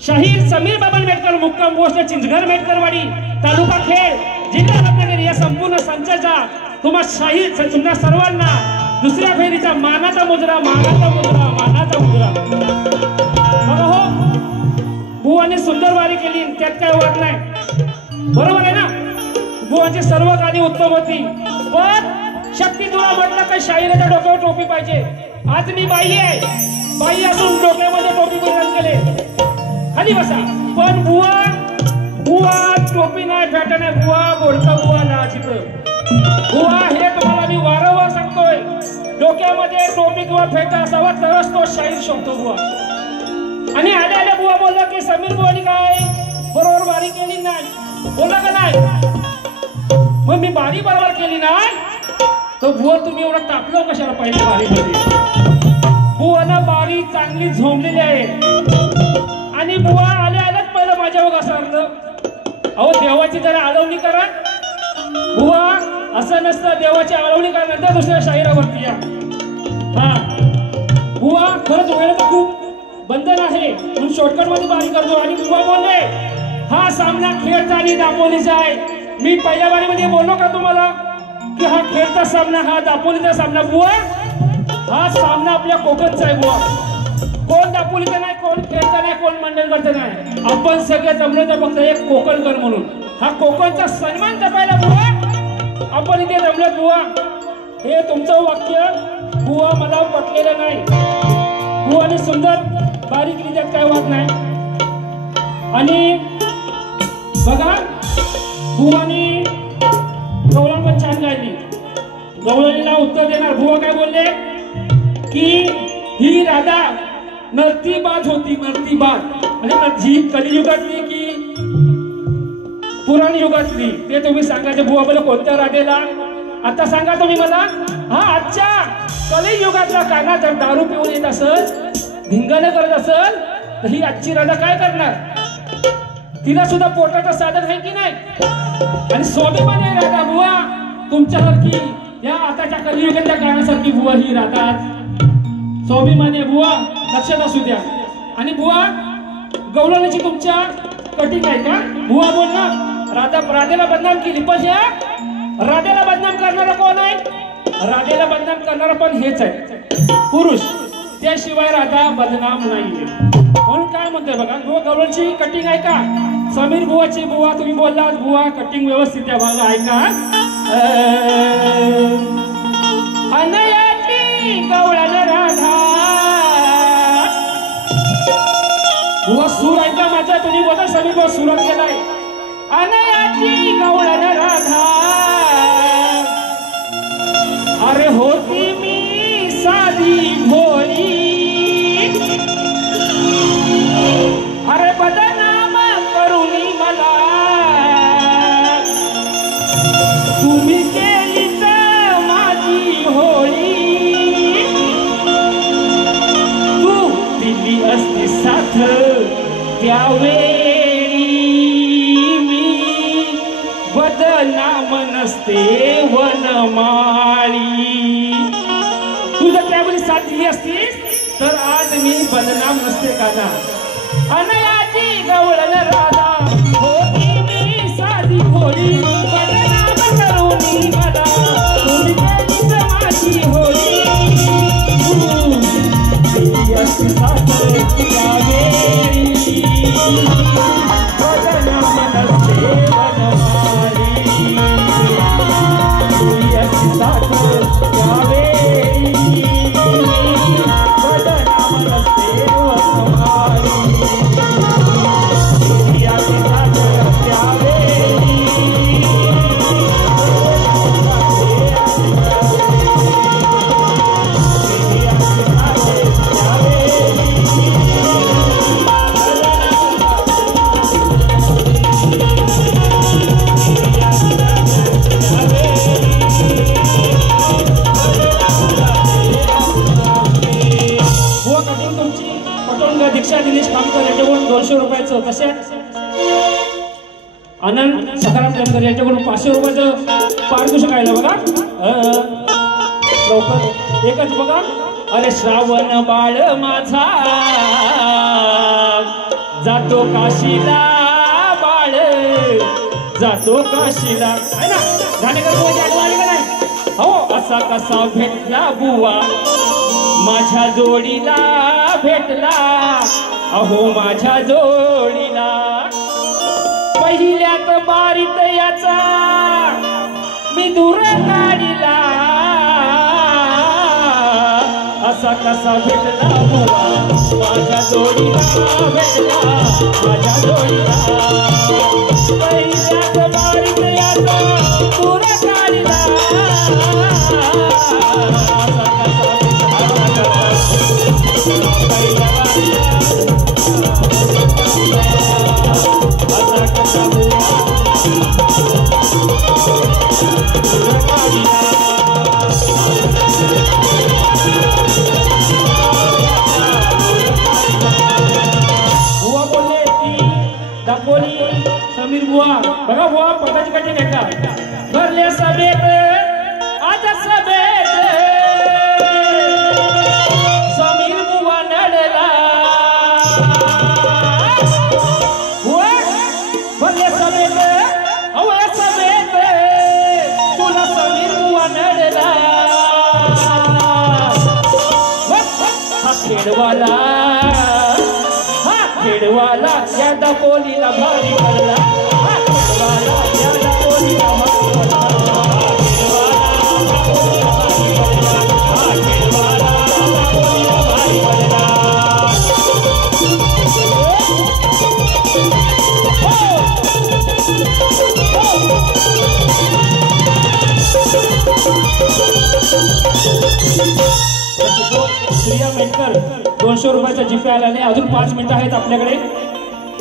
शाहीर समीर बाबन मेटकर मुक्काम पोस्ट चिंचघर मेटकरवाडी तालुका खेड जिल्हा रत्नागिरी या संपूर्ण संचाचा तुम्हा सर्वांना दुसऱ्या फेरीचा मानाचा मुजरा बघा हो बुवाने सुंदर वारी केली त्यात काय वाद नाही बरोबर आहे ना बुवांची सर्व गाणी उत्तम होती पण शक्ती तुला म्हटलं काही शाहीराच्या डोक्यावर टोपी पाहिजे आज मी बाई आहे बाई असून डोक्यामध्ये टोपी परिधान केले खाली बसा पण बुवा टोपी नाही फेटा नाही बुवा बोलता बुवा लाजित बुवा हे तुम्हाला मी वारंवार सांगतोय डोक्यामध्ये टोपी किंवा फेटा असावा तरच तो शाहीर शोधतो बुवा आणि आल्या बुवा बोलला की समीर बुवानी काय बरोबर बारी केली नाही बोलला का नाही मग मी बारी बरोबर केली नाही तो बुवा तुम्ही एवढा तापलो कशाला पाहिजे बारीमध्ये बुवाना बारी चांगली झोंबलेली आहे आणि बुवा आल्याच पहिलं माझ्या बघ असं अर्थ अहो देवाची जरा आळवणी करा बुवा असं नसतं देवाची आळवणी करा नंतर दुसऱ्या शाहिरावरती या हा बुवा खरंच वेळेचं खूप बंधन आहे म्हणून शॉर्टकट मध्ये बारी करतो आणि बुवा बोलले हा सामना खेळचा आणि दापोलीचा आहे मी पहिल्या बारीमध्ये बोललो का तुम्हाला की हा खेळचा सामना हा दापोलीचा सामना बुवा हा सामना आपल्या कोकणचा आहे बुवा कोण दापोलीचा नाही कोण खेळचा नाही कोण मंडलगडचा नाही आपण सगळे जमलो तर फक्त एक कोकणकर म्हणून हा कोकणचा सन्मान जपायला बुवा आपण इथे जमलो बुवा हे तुमचं वाक्य बुवा मला पटलेलं नाही बुवाने सुंदर बारीक त्यात काय वाद नाही आणि बघा बुवानी गवळण पण छान गायली गवळणीला उत्तर देणार बुवा काय बोलले की ही राधा नर्तीबाज होती नर्तीबाज म्हणजे जी कलियुगातली की पुराण युगातली ते तुम्ही सांगायचे बुवा बोला कोणत्या राधेला आता सांगा तुम्ही मला हा आजच्या कलियुगातला काना जर दारू पिऊन येत असेल धिंगाणं करत असेल तर ही आजची राधा काय करणार तिला सुद्धा पोटाचं साधन आहे की नाही आणि स्वाभिमान आहे राधा बुवा तुमच्यासारखी या आताच्या कलियुगातल्या कानासारखी बुवा ही राधा स्वाभिमानी बुवा लक्षात असू द्या आणि बुवा गवळणीची तुमच्या कटिंग आहे का बुवा बोल ना राधेला बदनाम केली पण या राधेला बदनाम करणारा कोण आहे राधेला बदनाम करणारा पण हेच आहे पुरुष त्याशिवाय राधा बदनाम नाहीये म्हणून काय म्हणतोय बघा बुवा गवळणीची कटिंग आहे का समीर बुवाची बुवा तुम्ही बोललात बुवा कटिंग व्यवस्थित त्या भाग ऐका अनयाची गवळण राधा बुवा सूर ऐका माझा तुम्ही बोला समीर बुवा सुरात गेलाय अनयाची गवळण राधा अरे होती मी साधी भोळी अरे बदनाम करुणी मला तुम्ही केलीच माझी होळी तू दिली असती साथ त्यावेळी मी बदनाम नसते वनमाळी तू जर त्यावेळी साथ दिली असतीस तर आज मी बदनाम नसते काना अनयाची गवळण राधा होती मी साधी भोळी बदनाम करुणी मला तुम्ही केलीच माझी होळी दिली असती साथ त्यावेळी बदनाम नसते वनमाळी रुपयाचं पारितोषिक आहे बघा. लवकर एकच बघा. अरे श्रावण बाळ माझा जातो काशीला, बाळ जातो काशीला, आहे ना. गाणेकर बुवाची आठवण आली का नाही? हो. असा कसा भेटला बुवा माझ्या जोडीला, भेटला अहो माझ्या जोडीला. पहिल्यात बारीत याचा मी दूर काढिला, असा कसा भेटला बुवा माझ्या जोडीला, भेटला माझ्या जोडीला. पहिल्यात बारीत याचा दूर काढिला, समीर बुवा बघा. बुवा पदाची कटी घेता भरले सभेत आज सभेत समीर बुवा नडला, भरले सभेत अहो सभेत तुला समीर बुवा नडला. हा खेडवाला, हा खेडवाला या दापोलीला भारी पडला, हा खेडवाला या दापोलीला भारी पडला, हा खेडवाला दापोलीला भारी पडला. प्रिया मेटकर 200 रुपयाचा जीपे आला नाही. अजून 5 मिनिटं आहेत आपल्याकडे.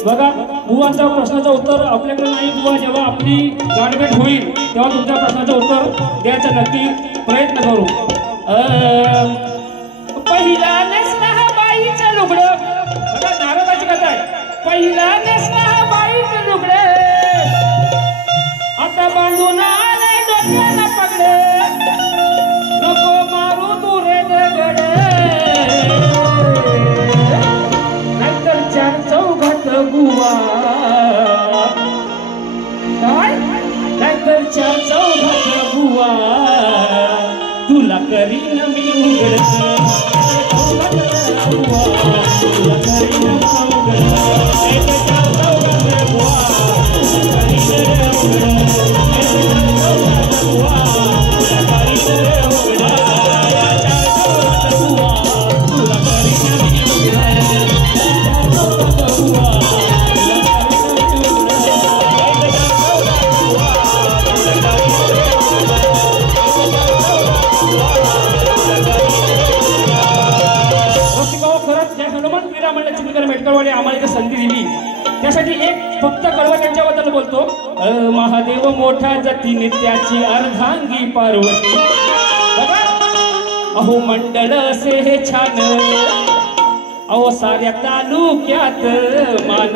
बघा बुवांच्या प्रश्नाचं उत्तर आपल्याकडे नाही. बुवा जेव्हा आपली गारमेंट होईल तेव्हा तुमच्या प्रश्नाचं उत्तर द्यायचा नक्की प्रयत्न करू. पहिला नेसला हा बाईचं लुगडं, बघा नारदाची कथा आहे. पहिला नेसला हा बाईचं लुगडं, आता बांधून आले डोक्याला पगडे, नको मारू दुरे दगड, नाहीतर 4 चौघात बुवा, काय नाहीतर 4 चौघात बुवा, तुला करीन मी उघड, बुवा तुला करीन उघड, नाहीतर 4 चौघात बुवा, तुला करीन उघड, बुवा तुला करीन उघड, 4 चौघात बुवा, तुला करीन मी उघड, 4 चौघात बुवा, मेटकरवाडी आम्हाला इथे संधी दिली त्यासाठी एक फक्त कळवा त्यांच्याबद्दल बोलतो. महादेव मोठा जतीने त्याची अर्धांगी पार्वती, बघा अहो मंडळ असे हे छान, अहो साऱ्या तालुक्यात मान.